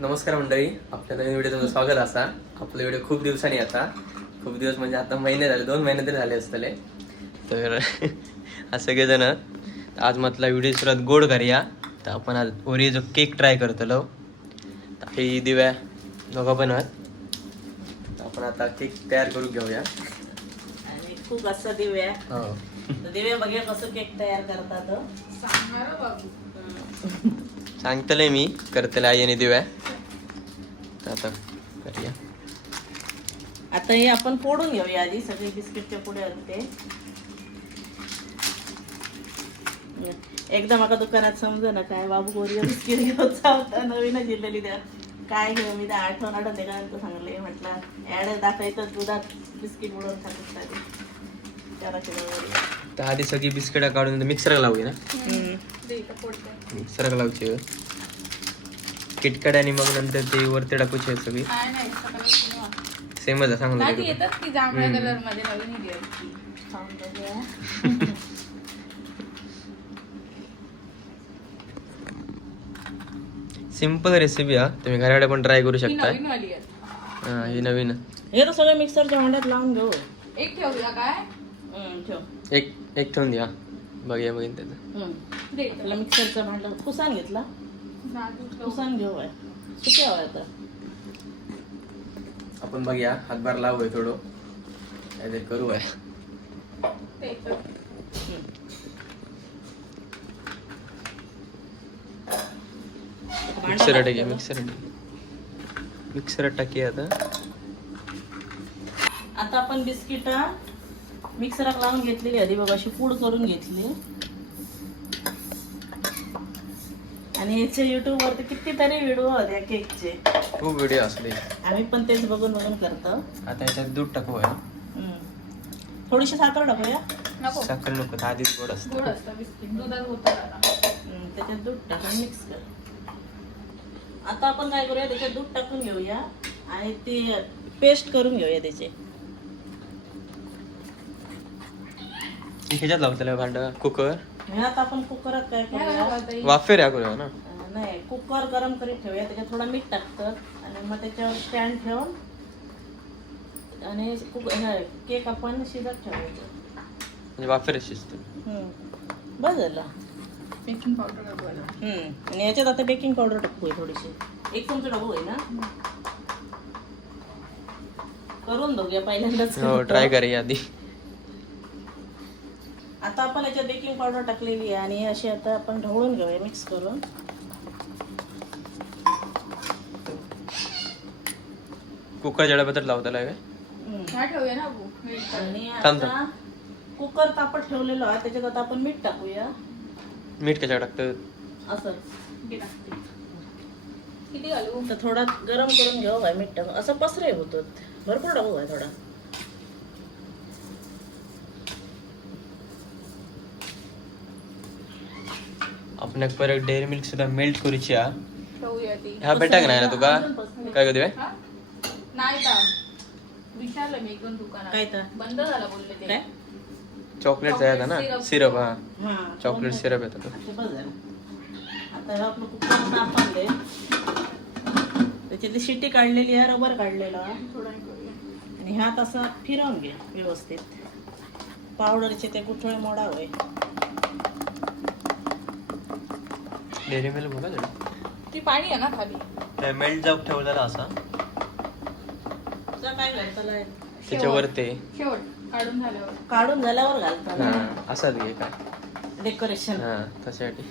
नमस्कार मंडळी, आपल्या नवीन व्हिडिओ तुमचं स्वागत असा. आपला व्हिडिओ खूप दिवसांनी आता खूप दिवस म्हणजे आता महिने झाले, 2 महिने तरी झाले असतले. तर आज सगळेजण आज म्हटला व्हिडिओ सुरुवात गोड करूया. तर आपण आज ओरिओचा केक ट्राय करतलो. ही दिव्या दोघं पण आहेत. तर आपण आता केक तयार करून घेऊया. आणि खूप असं दिव्या हो, तर दिव्या बघूया कसं केक तयार करतात. सांगणार बाबू. सांगतले मी करतले आई आणि दिव्या. तर आता करूया. आता हे आपण फोडून घेऊया आधी सगळे बिस्किटच्या पुढे होते. एकदा मला दुकानात समजा ना काय बाबू ओरिओ बिस्किट घेऊचा होता, नवीनच दिलेली त्या काय घेऊ मी त्या आठवण त्याच्यानंतर सांगले म्हटलं ऍड दाखवायचं दुधात बिस्किट बुडवून खात त्याला केलं. तर आधी सगळी बिस्किटा काढून मिक्सरला लावूया ना. दे इथं फोडते. मिक्सरला लावची किटकट आणि मग नंतर ते वरती टाकूची आहे सगळी. काय नाही सकाळी किंवा. सेमच आहे नाही ती सांगलं. येतात की जांभळ्या हम्म. कलर मध्ये नवीन ही घ्यायची. खाऊन बघूया. सिंपल रेसिपी हा, तुम्ही घराकडे पण ट्राय करू ही शकता. नवीन वाली आहे. हा, ही नवीन हे तर सगळं मिक्सरच्या भांड्यात लावून घेऊ. एक ठेवूया काय? ठेव. एक एक ठेवून द्या. बघूया बघीन त्याचं. दे इथं. त्याला मिक्सरचं भांडं पुसान घेतला. नाजूक ठेव. पुसान घेऊ आहे सुके हवं आता. आपण बघूया हातभार लावूया थोडं काहीतरी करू आहे. दे इथं. मिक्सर टाकी मिक्सर टाकी आता. आता आपण बिस्किट मिक्सरात लावून घेतलेली आधी बघा अशी पूड करून घेतली. आणि याचे युट्यूब वरती कितीतरी व्हिडिओ होते केकचे. खूप व्हिडिओ असले. आम्ही पण तेच बघून बघून करतो. आता याच्यात दूध टाकू आहे. थोडीशी साखर टाकूया. नको. साखर नको, आधीच गोड असतं. गोड असतं बिस्किट. दुधात होतं आता. त्याच्यात दूध टाकून मिक्स कर. आता आपण काय करूया त्याच्यात दूध टाकून घेऊया आणि ती पेस्ट करून घेऊया त्याचे. ह्याच्यात लावू त्याला भांड कुकर. आणि आता आपण कुकरात काय ह्या करूया घालता येईल. वाफेर करूया ना. नाही कुकर गरम करीत ठेवूया, त्याच्यात थोडं मीठ टाकतं आणि मग त्याच्यावर स्टँड ठेवून आणि केक आपण शिजत ठेवायचं. म्हणजे वाफेर शिजतो. बस झालं. बेकिंग पावडर टाकूया. आणि याच्यात आता बेकिंग पावडर टाकूया थोडीशी. 1 चमचा टाकू आहे ना. करून बघूया पहिल्यांदाच. हो, ट्राय करूया आधी. आता आपण याच्यात बेकिंग पावडर टाकलेली आहे आणि अशी आता आपण ढवळून घेऊया मिक्स करून. कुकर जळाबद्दल लावताला काय. ह्या ठेवूया ना बाबू. मीठ टाक. आणि थांब, आता कुकर तापत ठेवलेलं आहे त्याच्यात आता आपण मीठ टाकूया. मीठ कशा टाकतं. असं दे ना. किती घालू? तर थोडा गरम करून घेऊ आहे मीठ टाकून. असं पसरे होतो भरपूर टाकू आहे थोडा. आपण एक परत डेअरी मिल्क सुद्धा मेल्ट करूची हा. ठेवूया ती. ह्या भेटा नाही ना तुका काय कधी हा? नाही का? विचारलं मी 1-2 दुकानात. काय तर? बंद झाला बोलले ते. काय चॉकलेटचा आहे ना Chocolate सिरप. हा, हा चॉकलेट सिरप येतो तो. अच्छा, बस झालं. आता हे आपलं कुकर तापवले. त्याच्यातली शिट्टी काढलेली आहे, रबर काढलेला आहे. थोडा हे करूया. आणि ह्यात असं फिरवून घे व्यवस्थित. पावडरचे ते गुठळे मोडावे. डेअरी मिल्क बघा जरा. ती पाणी आहे ना खाली. काय मेल्ट जाऊ ठेवलेला असा तुझं काय घालताला आहे? त्याच्यावर ते. शेवट काढून झाल्यावर. काढून झाल्यावर घालताला हा, असाच घे काय. डेकोरेशन. हा, त्यासाठी.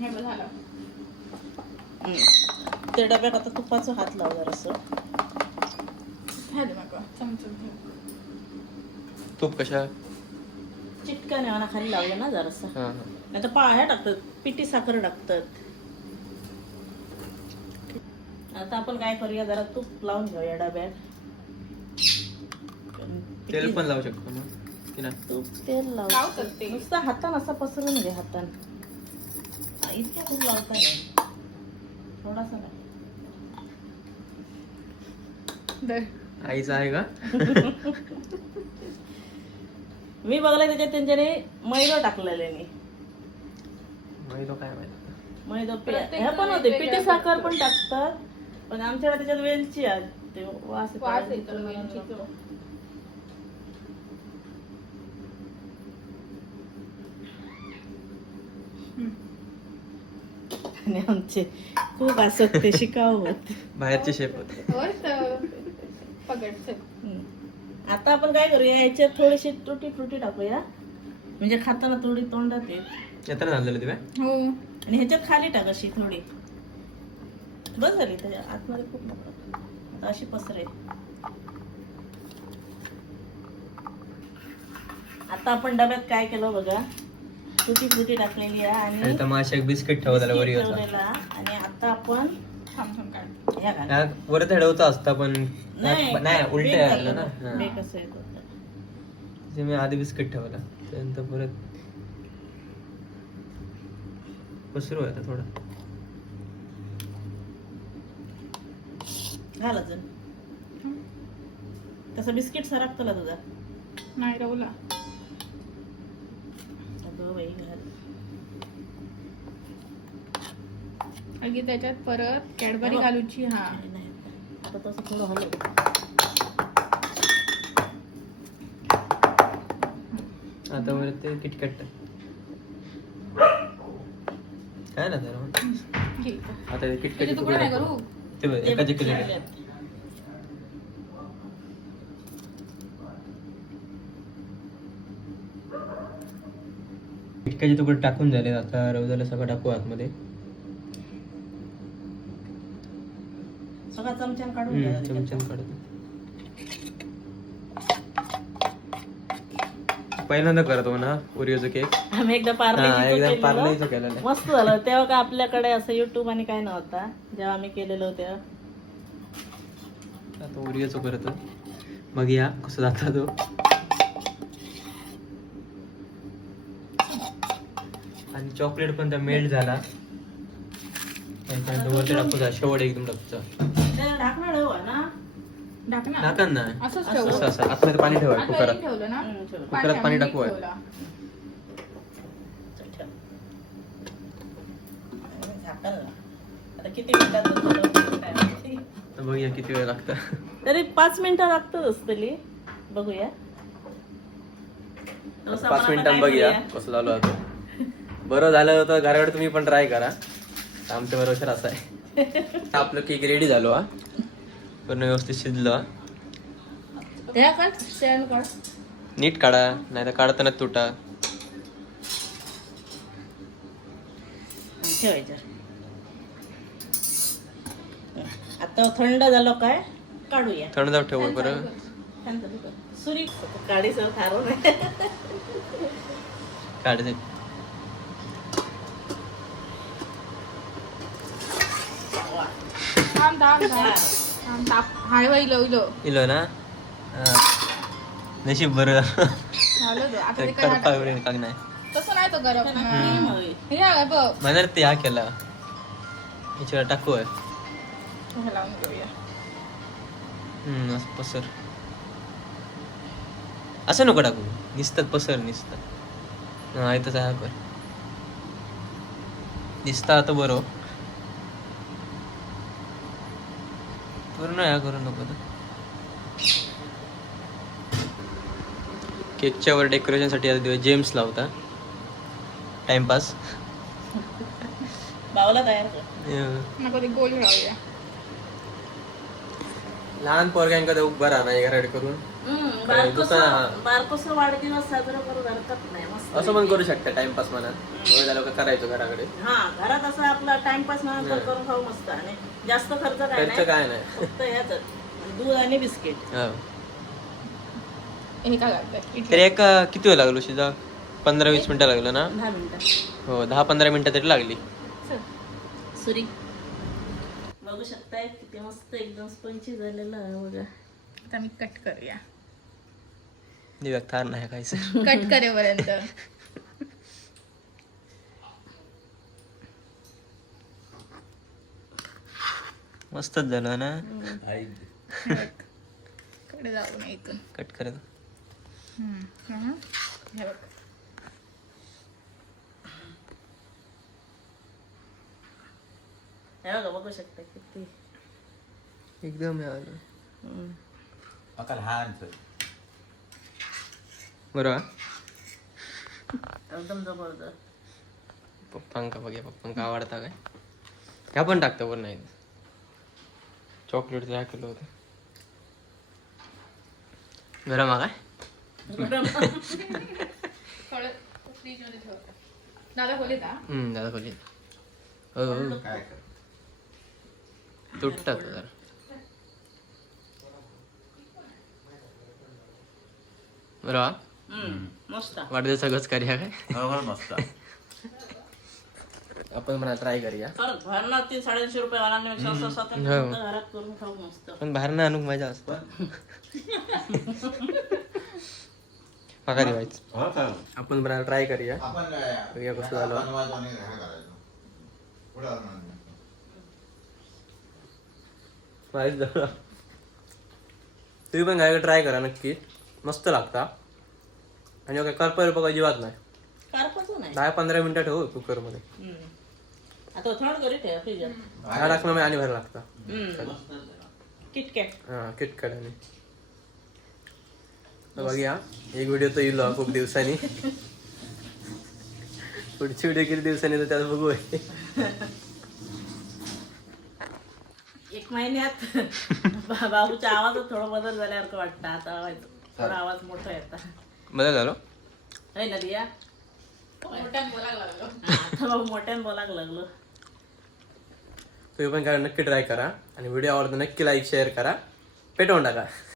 हे बघ झालं. त्या डब्यात आता तुपाचा हात लाव जरासं. ह्या दे नका. चमचम ठेव. तूप कशा. चिटकाने म्हणा खाली लावलं ना जरासं. हा, हा. नाही तर ह्या टाकतात पिठी साखर टाकतात. आता आपण काय करूया जरा तूप लावून घेऊया डब्यात. तेल पण लावू शकतो ना की नाही. तूप तेल लावतात लाव ते. नुसतं हातान असं पसरून घे हातान. इतक्या खूप लावता नाही थोडासा नाही. दे. आईचं आहे का. मी बघला त्याच्यात त्यांच्याने मैदा टाकलेले. मैदा काय माहिती. मैदा प्रत्येक ह्या पण जण होते वेगवेगळ्या पिठी साखर पण करतात. टाकतात पण आमच्याकडे त्याच्यात वेलची आहे ते वास येतो. वास येतो वेलचीचा. आणि आमचे खूप असत ते शिकावं होत. बाहेरचे शेप होते. होय तर. पकडते. आता आपण काय करूया याच्यात थोडीशी तुटी फ्रुटी टाकूया म्हणजे खाताना थोडी तोंडात येईल. येताना झालेलं तुम्ही हो. आणि ह्याच्यात खाली टाक अशी थोडी बस झाली त्याच्या आतमध्ये खूप नको. आता अशी पसरे. आता आपण डब्यात काय केलं बघा तुटी फ्रुटी टाकलेली आहे आणि आता मग एक बिस्किट ठेवला वरी बिस्किट होता ठेवलेला आणि आता आपण थांब थांब काढ. ह्या घाला. वर चढवता असता पण नाही उलट बेक आलं ना घातलं. हा. बेक असं येत होतं. ते मी आधी बिस्किट ठेवला त्यानंतर परत पसरू आता थोडं घाल अजून तसं बिस्किट सरकतला तुझा नाही रवला. अगं बाई घाल. आणि त्याच्यात परत कॅडबरी हो. घालूची. हा नाही, नाही. आता तसं थोडं हलव. आता वर ते किटकट काय ना जरा घे. आता त्याचे किटकट तुकडे नाही करू. ते बघ, ते एकाचे बघ, केले चिरल्यात. किटकाचे तुकडे टाकून झाले आता रवजाला सगळं टाकू आतमध्ये सगळा चमच्यानं काढून घ्या त्याच्यात. चमचम काढतो पहिल्यांदा करतो ना ओरिओचा केक आम्ही एकदा हा एकदा पार्ले पार्लेचं केलेलं आहे. मस्त झालं तेव्हा का आपल्याकडे असं युट्यूब आणि काय नव्हता जेव्हा आम्ही केलेलो तेव्हा. आता ओरिओचं करतो मग या कसं जाता तो आणि चॉकलेट पण त्या मेल्ट झाला त्याच्यानंतर वरती टाकूचा शेवट एकदम टाकूचा त्याला ढाकणं ठेवा ना. ढाक ना. टाका ना असंच असं. ठेवलं. असं असं आतमध्ये पाणी ठेवा आतमध्ये कुकरात ठेवलं ना. ठेव. कुकरात पाणी टाकू आहे. ठेवला. ठेव. झाकण लाव. आता किती मिनिटात होतं काय माहिती. तर बघूया किती वेळ लागतं तरी 5 मिनिटं लागतच असतली बघूया. 5 मिनिटांत बघूया कसं झालं होतं बरं झालं होतं घराकडे तुम्ही पण ट्राय करा आमच्या बरोबर असं आहे आपलं केक रेडी झालो हा पूर्ण व्यवस्थित शिजलं त्या काढ स्टँड काढ. नीट काढा नाही तर काढताना तुटा ठेवायचं. आता थंड झालं काय काढूया. थंड जाऊ ठेव बरं शांत बघ. सुरी काढी सर खारो नाही. काढायचं थांब थांब थांब. थांब ताप हाय वाईलो इलो. इलो ना नशीब बरं झालं तो. आता ते काय करपा टाकलं? काग नाही तसं नाही तो गरम. क्रीम हवी. हे घाल बघ. म्हणणार ते हा केला याच्यावर टाकू आहे हे लावून घेऊया. असं पसर असं नको टाकू निसतात पसर निसतात हा इथंच आहे पर दिसता आता बरं पूर्ण या करू नको तर केकच्या वर डेकोरेशनसाठी आता दिवस जेम्स लावता टाइमपास बावला तयार कर. नको ते गोल राहूया. लहान पोरग्यांका तर बरा नाही घराकडे करून बारकोस वाढदिवस साजरा करून हरकत नाही मस्त. असं पण करू शकता टाइमपास म्हणा वेळ झालं का करायचं घराकडे हा घरात असं आपला टाइमपास म्हणून करून खाऊ मस्त आणि जास्त खर्च काय खर्च नाही काय नाही फक्त ह्याच दूध आणि बिस्किट. हो. हे काय लागतं? तरी एक किती वेळ लागलो शिजा 15-20 मिनिटं लागलं ना 10 मिनिटं. हो 10-15 मिनिटं तरी लागली सुरी बघू शकताय किती मस्त एकदम स्पंची झालेलं आहे बघा. आता मी कट करूया. दिव्याक थार नाही खायचं कट करेपर्यंत. मस्तच झालं ना कडे जाऊ नये इथून. कट करत हे बघ. हे बघा बघू शकता किती एकदम हम्म. म्हाका लहान बरोबर एकदम जबरदस्त. पप्पांका बघूया पप्पांका आवडता काय ह्या पण टाकतो पण नाही चॉकलेट ह्या केलं होतं गरम हा काय फ्रीज मध्ये ठेवतो दादा खोलीत हा दादा खोली हो काय कर तुटतात जरा बरोबर मस्त. वाढदिवस सगळंच करूया काय बरोबर मस्त आपण म्हणा ट्राय करूया खरंच बाहेरनं 300-350 रुपये वालांपेक्षा असं स्वतः हो. घरात करून खाऊ मस्त. पण बाहेर ना आणूक मजा असतं पगारी व्हायचं हो का आपण पण ट्राय करूया आपण बघूया कसं झालं. बनवायचं आणि घरा करायचं पुढे आणून. माहीत झालं तुम्ही पण काय ट्राय करा नक्की मस्त लागता आणि काय करपा रुपये अजिबात नाही कारपाचं नाही. 10-15 मिनिटं ठेवू कुकरमध्ये आता थंड करी ठेवा फ्रीजर. हा टाकलं मी आणि भर लागता किटकॅट. हा किटकट आणि तर बघूया एक व्हिडिओ तर येईल खूप दिवसांनी पुढची व्हिडिओ किती दिवसांनी तर त्यात बघू 1 महिन्यात बाबूच्या आवाजात थोडा बदल झाल्यासारखं वाटतं. आता थोडा आवाज मोठा येतात. बदल झालो है ना दिया? मोठ्याने बोलायला लागलो आता बाबू मोठ्याने बोलायला लागलो. तुम्ही पण काय नक्की ट्राय करा आणि व्हिडिओ आवडतो नक्की लाईक शेअर करा पेटवून टाका